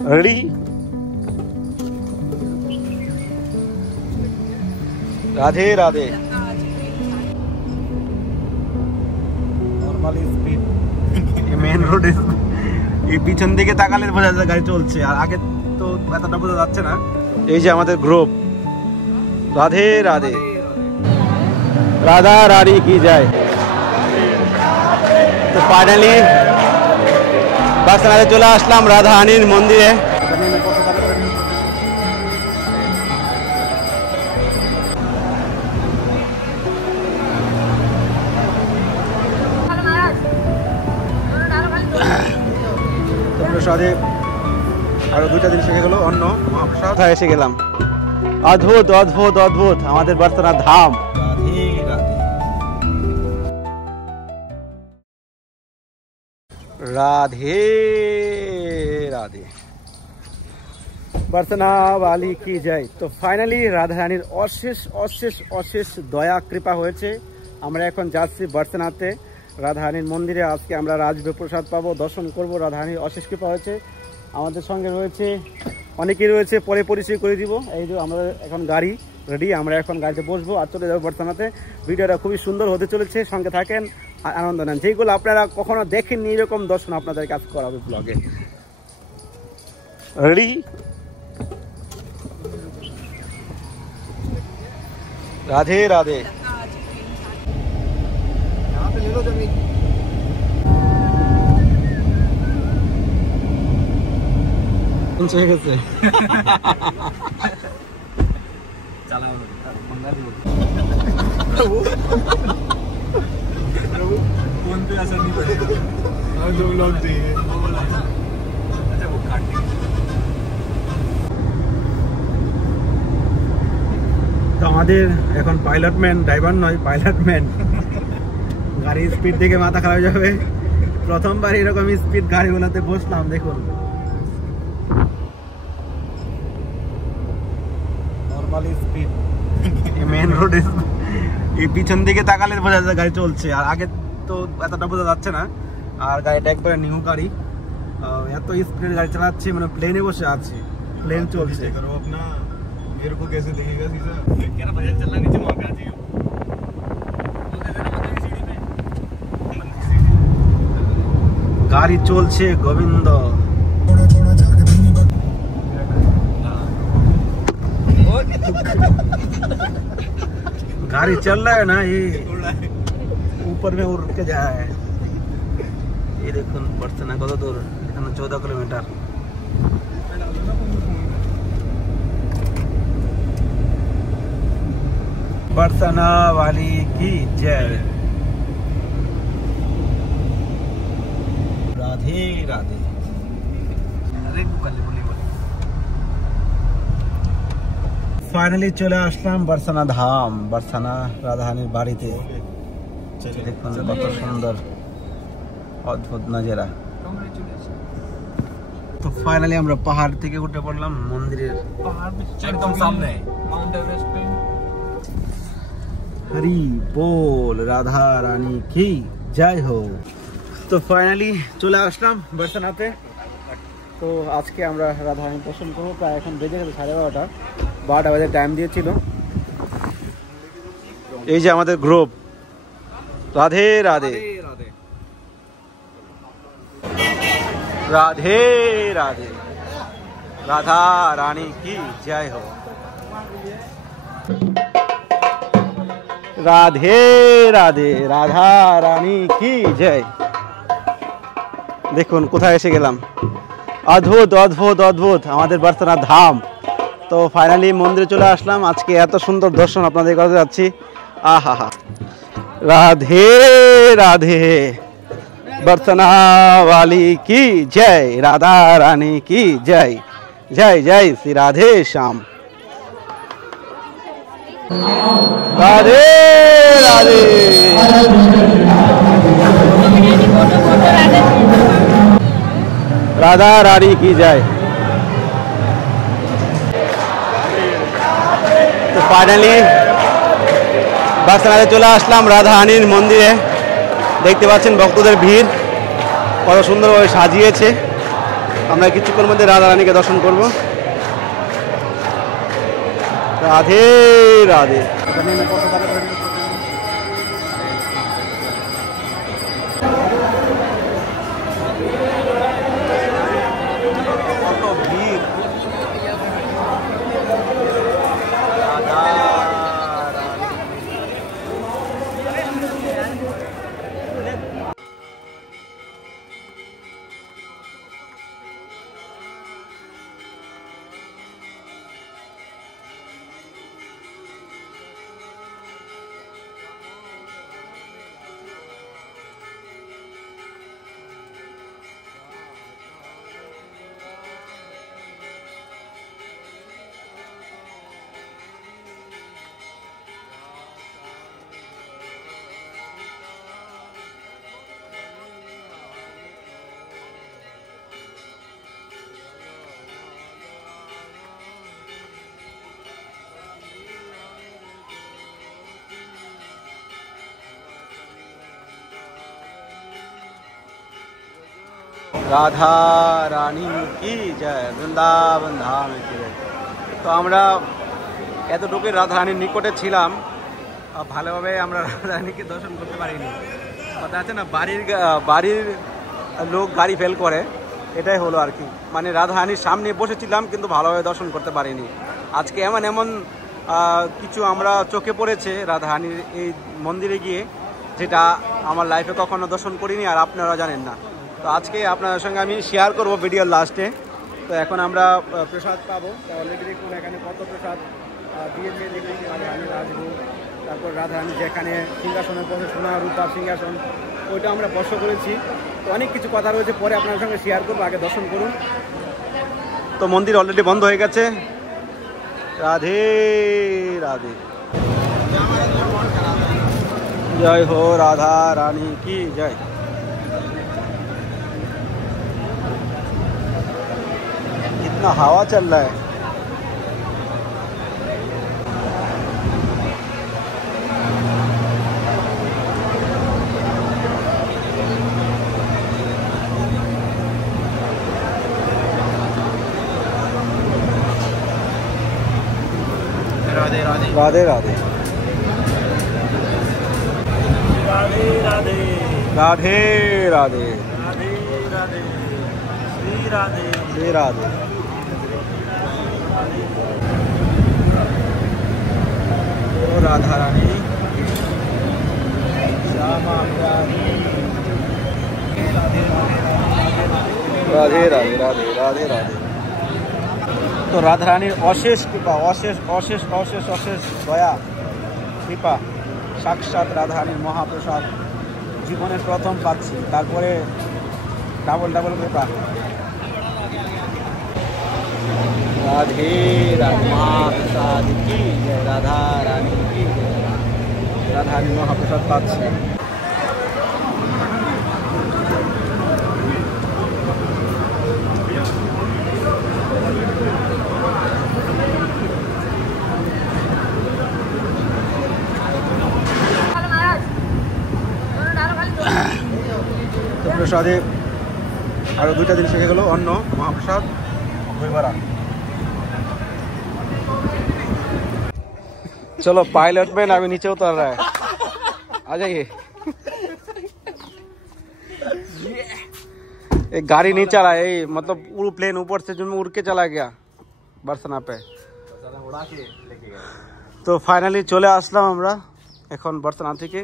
Ready Radhe Radhe normal speed ये main road এই পিছন দিকে তাকালে বোঝা যায় গাড়ি চলছে আর আগে তো এতটা বোঝা যাচ্ছে না। এই যে আমাদের গ্রুপ রাধে রাধে রাধা রানী কি যায়। তো ফাইনালি বাসনাতে চলে আসলাম রাধা রানীর মন্দিরে। প্রসাদে আরো দুইটা দিন শেখে গেল অন্য মহাপ্রসাদ এসে গেলাম। অদ্ভুত অদ্ভুত অদ্ভুত আমাদের বর্তনাথ ধাম। রাধে রাধে बरसना वाली की जय। तो फाइनली राधा रानीर অশেষ অশেষ অশেষ দয়া কৃপা হয়েছে। আমরা এখন যাচ্ছি বর্ষনাতে রাধা রানীর মন্দিরে। আজকে আমরা রাজভোগ প্রসাদ পাবো, দর্শন করব। রাধা রানীর অশেষ কৃপা হয়েছে। আমাদের সঙ্গে রয়েছে অনেকেই রয়েছে, পরে পরিচয় করে দিব। এই যে আমরা এখন গাড়ি রেডি, আমরা এখন গাড়িতে বসবো আর চলে যাবো বর্ষনাতে। ভিডিওটা খুবই সুন্দর হতে চলেছে, সঙ্গে থাকেন আর আনন্দ নেন। যেগুলো আপনারা কখনো দেখেননি এরকম দর্শন আপনাদের কাছে করাবে ব্লগে। রেডি राधे राधे यहाँ पे ले लो जमीन। कौन से कैसे चला फोन पे असर नहीं पड़ेगा और जो लोग चाहिए अच्छा वो काट তো আমাদের এখন পাইলটম্যান ড্রাইভার নয়, পাইলটম্যান। গাড়ির স্পিড দেখে মাথা খারাপ হয়ে যাবে। প্রথমবার এরকম স্পিড গাড়িগুলোতে বসলাম। দেখুন নরমাল স্পিড মেন রোডে এই পিছন দিকে তাকালে বোঝা যায় গাড়ি চলছে আর আগে তো এতটা বোঝা যাচ্ছে না। আর গাড়িটা একবারে নিউ গাড়ি, এত স্পিড গাড়ি চালাচ্ছে মানে প্লেনে বসে আছে, প্লেন চলছে। मेरे को कैसे दिखेगा सीधा क्या बजट चलना नीचे वहां पे आ जाइए गाड़ी चलছে गोविंद। गाड़ी चल रहा है ना, ये ऊपर में उड़ के जा रहा है। ये देखो बर्सना कत दूर, 14 किलोमीटर। बरसना वाली की जय। राधे राधे फाइनली चले आसलाम बरसना धाम, बरसना राधा रानीर बाड़ीते। देखुन कत सुंदर अद्भुत नजारा। तो फाइनली আমরা পাহাড় থেকে উঠে পড়লাম মন্দিরের একদম সামনে মাউন্ট এভারেস্ট पे। हरी बोल राधा रानी की जय हो। तो फाइनली চলে আসলাম বর্ষনাতে। তো আজকে আমরা রাধা রানী দর্শন করবো। প্রায় এখন বেজে গেছে 12:30, 12টা বাজে টাইম দিয়েছিল। এই যে আমাদের গ্রুপ রাধে রাধে राधे राधे राधा रानी की जय हो। राधे राधे राधा रानी की जय। দেখুন কোথায় এসে গেলাম। অদ্ভুত অদ্ভুত অদ্ভুত আমাদের বর্তনাথ ধাম। তো ফাইনালি মন্দিরে চলে আসলাম। আজকে এত সুন্দর দর্শন আপনাদের কাছে যাচ্ছি। আহা হা राधे राधे बरसना वाली की जय, राधा रानी की जय। जय जय श्री राधे श्याम। राधे राधे राधा रानी की जय। तो फाइनली বাসনাতে চলে আসলাম রাধা রানীর মন্দিরে। দেখতে পাচ্ছেন ভক্তদের ভিড় কত সুন্দরভাবে সাজিয়েছে। আমরা কিছুক্ষণ মধ্যে রাধা রানীকে দর্শন করব। রাধে রাধে। রাধা রানী কি জয়, বৃন্দাবন ধাম কি জয়। তো আমরা এতটুকু রাধা রানীর নিকটে ছিলাম, ভালোভাবে আমরা রাধা রানীকে দর্শন করতে পারিনি। কথা আছে না, বাড়ির লোক গাড়ি ফেল করে, এটাই হলো আর কি। মানে রাধা রানীর সামনে বসেছিলাম কিন্তু ভালোভাবে দর্শন করতে পারিনি। আজকে এমন কিছু আমরা চোখে পড়েছে রাধা রানীর এই মন্দিরে গিয়ে, যেটা আমার লাইফে কখনো দর্শন করিনি, আর আপনারা জানেন না। তো আজকে আপনাদের সঙ্গে আমি শেয়ার করব ভিডিওর লাস্টে। তো এখন আমরা প্রসাদ পাবো। অলরেডি দেখুন এখানে কত প্রসাদ দিয়েছে। দেখুন রাধারানী রাজভোগ, তারপর রাধারানী যেখানে সিংহাসনের পথে সোনা রূপা সিংহাসন, ওইটা আমরা স্পর্শ করেছি। তো অনেক কিছু কথা রয়েছে, পরে আপনার সঙ্গে শেয়ার করবো, আগে দর্শন করুন। তো মন্দির অলরেডি বন্ধ হয়ে গেছে। রাধে রাধে, জয় হো রাধা রানী কি জয়। कितना हवा चल रहा है। राधे राधे राधे राधे राधे राधे राधे राधे राधे राधे श्री राधे श्री राधे। राधा रानी राधे राधे राधे राधे राधे। तो राधा रानीर अशेष कृपा, अशेष अशेष अशेष अशेष दया कृपा, साक्षात राधा रानीर महाप्रसाद जीवने प्रथम पाচ্ছি, তারপরে ডাবল ডাবল कृपा। राधे राधे महाप्रसाद की जय, राधा रानी की जय। राधा रानी महाप्रसाद पाচ্ছি। তো প্রসাদে আরো 2টা জিনিস শেখে গেল, অন্ন মহাপ্রসাদ দইবড়া। चलो पायलट मैन अभी नीचे उतर रहा है, आ जाइए। एक गाड़ी नहीं चला है, मतलब पूरा प्लेन ऊपर से जो उड़ के चला गया बरसना पे। तो फाइनली चले আসলাম আমরা এখন বর্তনা থেকে।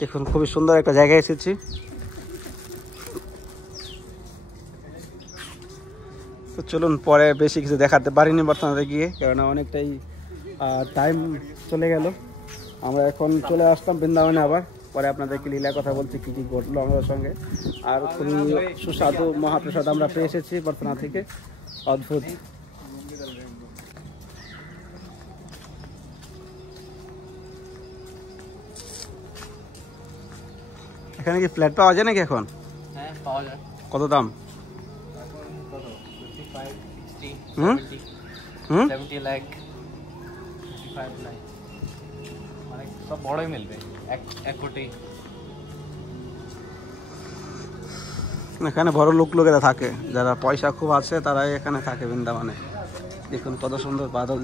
দেখুন খুবই সুন্দর একটা জায়গায় এসেছি। তো চলুন, পরে বেশি কিছু দেখাতে পারিনি বর্তনাতে গিয়ে, কারণ অনেকটাই টাইম চলে গেল। আমরা এখন চলে আসলাম বৃন্দাবনে আবার, পরে আপনাদেরকে লীলা কথা বলছি কী কী ঘটলো আমাদের সঙ্গে। আর খুবই সুস্বাদু মহাপ্রসাদ আমরা পেয়ে এসেছি বর্তনা থেকে, অদ্ভুত। এখানে কি ফ্ল্যাট পাওয়া যায় নাকি এখন? হ্যাঁ পাওয়া যায়। কত দাম? 70 লাখ, 55 লাখ, মানে সব বড়ই মিলবে, 1 কোটি। এখানে বড় লোকেরা থাকে, যারা পয়সা খুব আছে তারাই এখানে থাকে বৃন্দাবনে। দেখুন কত সুন্দর বাদল।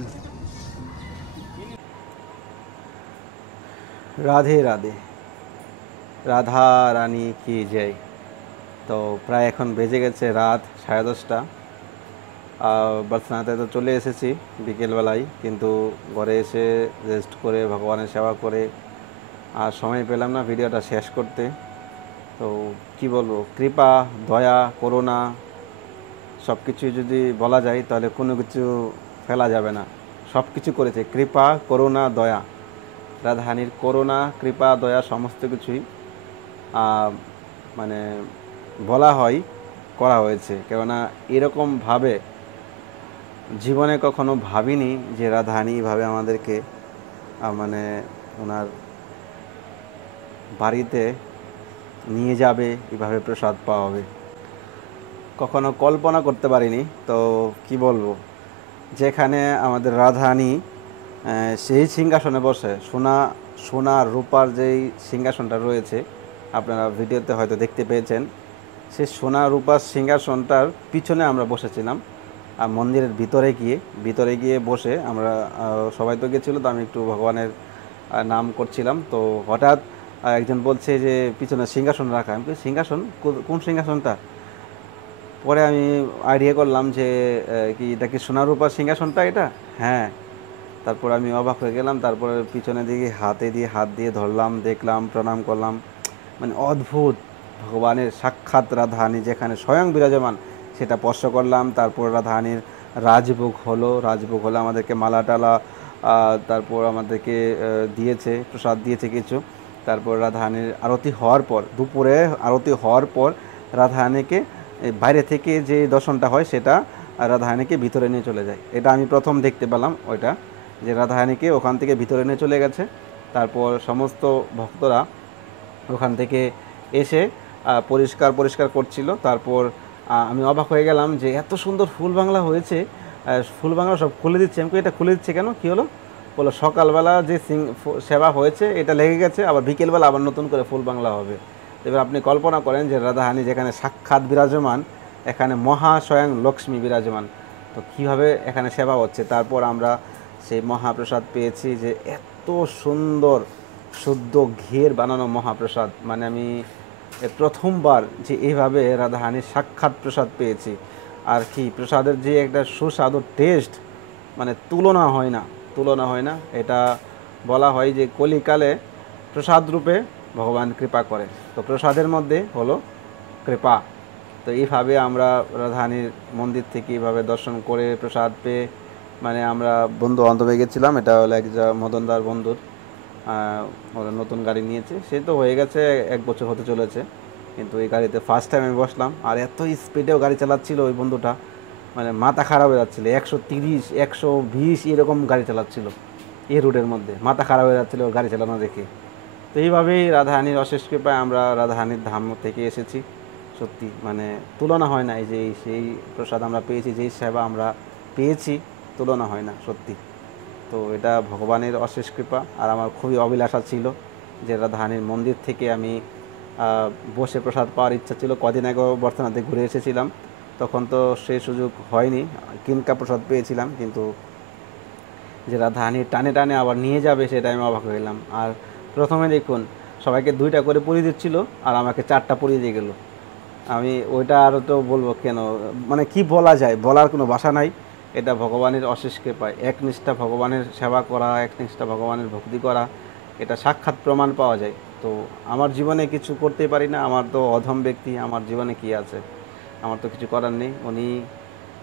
রাধে রাধে, রাধা রানী কি জয়। তো প্রায় এখন বেজে গেছে রাত 10:30। বর্ষানাতে তো চলে এসেছি বিকেলবেলায়, কিন্তু ঘরে এসে রেস্ট করে ভগবানের সেবা করে আর সময় পেলাম না ভিডিওটা শেষ করতে। তো কি বলবো, কৃপা, দয়া, করুণা সব কিছুই যদি বলা যায় তাহলে কোনো কিছু ফেলা যাবে না। সব কিছু করেছে কৃপা, করুণা, দয়া। রাধারানীর করুণা, কৃপা, দয়া সমস্ত কিছুই মানে বলা হয়, করা হয়েছে। কেননা এরকমভাবে জীবনে কখনো ভাবিনি যে রাধারানী এইভাবে আমাদেরকে মানে ওনার বাড়িতে নিয়ে যাবে, এভাবে প্রসাদ পাওয়া হবে, কখনো কল্পনা করতে পারিনি। তো কি বলবো, যেখানে আমাদের রাধারানী সেই সিংহাসনে বসে, সোনা রূপার যেই সিংহাসনটা রয়েছে, আপনারা ভিডিওতে হয়তো দেখতে পেয়েছেন, সেই সোনা রূপার সিংহাসনটার পিছনে আমরা বসেছিলাম। আর মন্দিরের ভিতরে গিয়ে বসে আমরা সবাই তো গেছিলো, তো আমি একটু ভগবানের নাম করছিলাম। তো হঠাৎ একজন বলছে যে পিছনে সিংহাসন রাখা। আমি সিংহাসন, কোন সিংহাসনটা? পরে আমি আইডিয়া করলাম যে কি এটা কি সোনা রূপার সিংহাসনটা এটা? হ্যাঁ। তারপর আমি অবাক হয়ে গেলাম। তারপরে পিছনে দিকে হাত দিয়ে ধরলাম, দেখলাম, প্রণাম করলাম। মানে অদ্ভুত, ভগবানের সাক্ষাৎ রাধারানী যেখানে স্বয়ং বিরাজমান সেটা স্পর্শ করলাম। তারপর রাধারানীর রাজভোগ হলো আমাদেরকে মালা টালা, তারপর আমাদেরকে দিয়েছে, প্রসাদ দিয়েছে কিছু। তারপর রাধারানীর আরতি হওয়ার পর, দুপুরে আরতি হওয়ার পর রাধারানীকে বাইরে থেকে যে দর্শনটা হয় সেটা রাধারানীকে ভিতরে নিয়ে চলে যায়। এটা আমি প্রথম দেখতে পেলাম, ওইটা যে রাধারানীকে ওখান থেকে ভিতরে নিয়ে চলে গেছে। তারপর সমস্ত ভক্তরা ওখান থেকে এসে পরিষ্কার করছিল। তারপর আমি অবাক হয়ে গেলাম যে এত সুন্দর ফুল বাংলা হয়েছে, ফুল বাংলা সব খুলে দিচ্ছে। আমি এটা খুলে দিচ্ছে কেন, কী হলো? বলো সকালবেলা যে সেবা হয়েছে এটা লেগে গেছে, আবার বিকেলবেলা আবার নতুন করে ফুল বাংলা হবে। এবার আপনি কল্পনা করেন যে রাধারানী যেখানে সাক্ষাৎ বিরাজমান, এখানে মহাস্বয়ং লক্ষ্মী বিরাজমান, তো কীভাবে এখানে সেবা হচ্ছে। তারপর আমরা সেই মহাপ্রসাদ পেয়েছি, যে এত সুন্দর শুদ্ধ ঘিয়ের বানানো মহাপ্রসাদ। মানে আমি প্রথমবার যে এইভাবে রাধারানীর সাক্ষাৎ প্রসাদ পেয়েছি। আর কি প্রসাদের যে একটা সুস্বাদু টেস্ট, মানে তুলনা হয় না। এটা বলা হয় যে কলিকালে প্রসাদ রূপে ভগবান কৃপা করে, তো প্রসাদের মধ্যে হলো কৃপা। তো এইভাবে আমরা রাধারানীর মন্দির থেকে এইভাবে দর্শন করে প্রসাদ পেয়ে, মানে আমরা বন্ধু বান্ধবে গেছিলাম। এটা হলো একটা মদনদার বন্ধুর, ওরা নতুন গাড়ি নিয়েছে, সে তো হয়ে গেছে 1 বছর হতে চলেছে, কিন্তু এই গাড়িতে ফার্স্ট টাইম আমি বসলাম। আর এত স্পিডেও গাড়ি চালাচ্ছিল ওই বন্ধুটা, মানে মাথা খারাপ হয়ে যাচ্ছিলো। 130 120 এরকম গাড়ি চালাচ্ছিল এই রোডের মধ্যে, মাথা খারাপ হয়ে যাচ্ছিলো গাড়ি চালানো দেখে। তো এইভাবেই রাধারানীর অশেষ কৃপায় আমরা রাধারানীর ধাম থেকে এসেছি। সত্যি মানে তুলনা হয় না, এই যে সেই প্রসাদ আমরা পেয়েছি, যেই সেবা আমরা পেয়েছি, তুলনা হয় না সত্যি। তো এটা ভগবানের অশেষ কৃপা। আর আমার খুবই অভিলাষা ছিল যে রাধারানীর মন্দির থেকে আমি বসে প্রসাদ পাওয়ার ইচ্ছা ছিল। কদিন আগেও বর্তমানে ঘুরে এসেছিলাম, তখন তো সেই সুযোগ হয়নি, কিনকা প্রসাদ পেয়েছিলাম। কিন্তু যে রাধারানীর টানে আবার নিয়ে যাবে সেটা আমি অবাক হয়ে গেলাম। আর প্রথমে দেখুন সবাইকে 2টা করে পরিয়ে দিচ্ছিল, আর আমাকে 4টা পরিয়ে দিয়ে গেল। আমি ওইটা আর তো বলবো কেন, মানে কি বলা যায়, বলার কোনো ভাষা নাই। এটা ভগবানের অশেষ কৃপায়, একনিষ্ঠা ভগবানের সেবা করা, একনিষ্ঠা ভগবানের ভক্তি করা, এটা সাক্ষাৎ প্রমাণ পাওয়া যায়। তো আমার জীবনে কিছু করতেই পারি না, আমার তো অধম ব্যক্তি, আমার জীবনে কি আছে, আমার তো কিছু করার নেই। উনি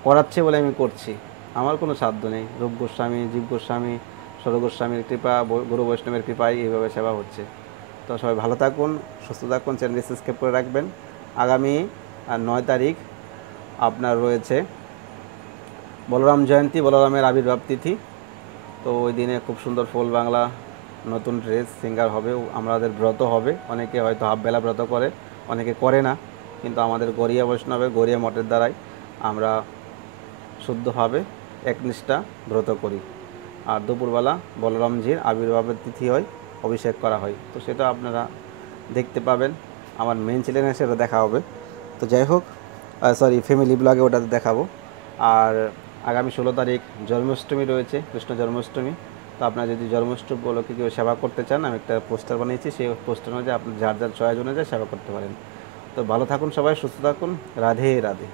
করাচ্ছে বলে আমি করছি, আমার কোনো সাধ্য নেই। রূপ গোস্বামী, জীব গোস্বামী, সর গোস্বামীর কৃপা, গুরু বৈষ্ণবের কৃপায় এইভাবে সেবা হচ্ছে। তো সবাই ভালো থাকুন, সুস্থ থাকুন, চ্যানেলটি সাবস্ক্রাইব করে রাখবেন। আগামী 9 তারিখ আপনার রয়েছে বলরাম জয়ন্তী, বলরামের আবির্ভাব তিথি। তো ওই দিনে খুব সুন্দর ফুল বাংলা, নতুন ড্রেস, সিঙ্গার হবে, আমাদের ব্রত হবে। অনেকে হয়তো হাফবেলা ব্রত করে, অনেকে করে না, কিন্তু আমাদের গড়িয়া বৈষ্ণবে, গড়িয়া মঠের দ্বারাই আমরা শুদ্ধভাবে একনিষ্ঠা ব্রত করি। আর দুপুরবেলা বলরামজির আবির্ভাবের তিথি হয়, অভিষেক করা হয়। তো সেটা আপনারা দেখতে পাবেন, আমার মেন চ্যানেলে সেটা দেখা হবে। তো যাই হোক, সরি ফ্যামিলি ব্লগে ওটাতে দেখাবো। আর আগামী 16 তারিখ জন্মাষ্টমী রয়েছে, কৃষ্ণ জন্মাষ্টমী। তো আপনারা যদি জন্মাষ্টমী উপলক্ষে কেউ সেবা করতে চান, আমি একটা পোস্টার বানিয়েছি, সেই পোস্টার অনুযায়ী আপনি যার যার চয়েস অনুযায়ী সেবা করতে পারেন। তো ভালো থাকুন সবাই, সুস্থ থাকুন, রাধে রাধে।